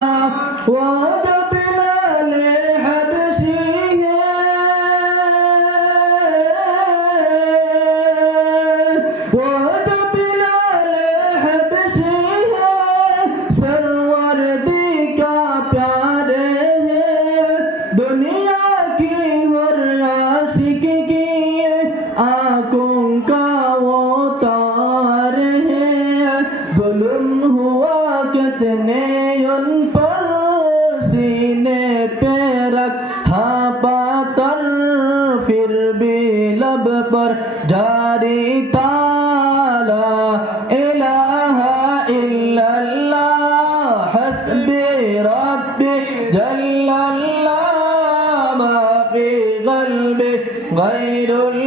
وقبل لحبسه وقبل لحبسه server का प्यारे हैं दुनिया की हर आशिक की आंखों का वो तार है जुल्म हुआ कितने उन पर सीने पे रखा पातर फिर भी लब पर जारी ताला इलाहा इल्लल्लाह हस्बी रब्बी जल्लल्लाह मा फी क़ल्बी गैरुल्लाह